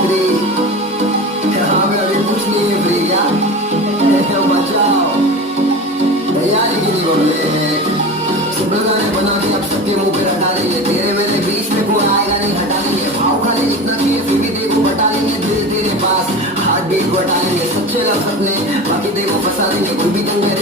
Free. हाँ मैं अभी कुछ नहीं है फ्री क्या। बचाओ तैयारी की नहीं बोले। सिंपल गाने बना के अब सबके मुंह पे हटा देंगे। तेरे मेरे बीच में कोई आएगा नहीं हटा देंगे। भाव खाली जितना चाहिए फिर भी देखो बता देंगे। दिल तेरे पास हार्ट बीट बता देंगे। सच्चे लव सपने बाकी देखो फंसा देंगे। कोई भी दंगे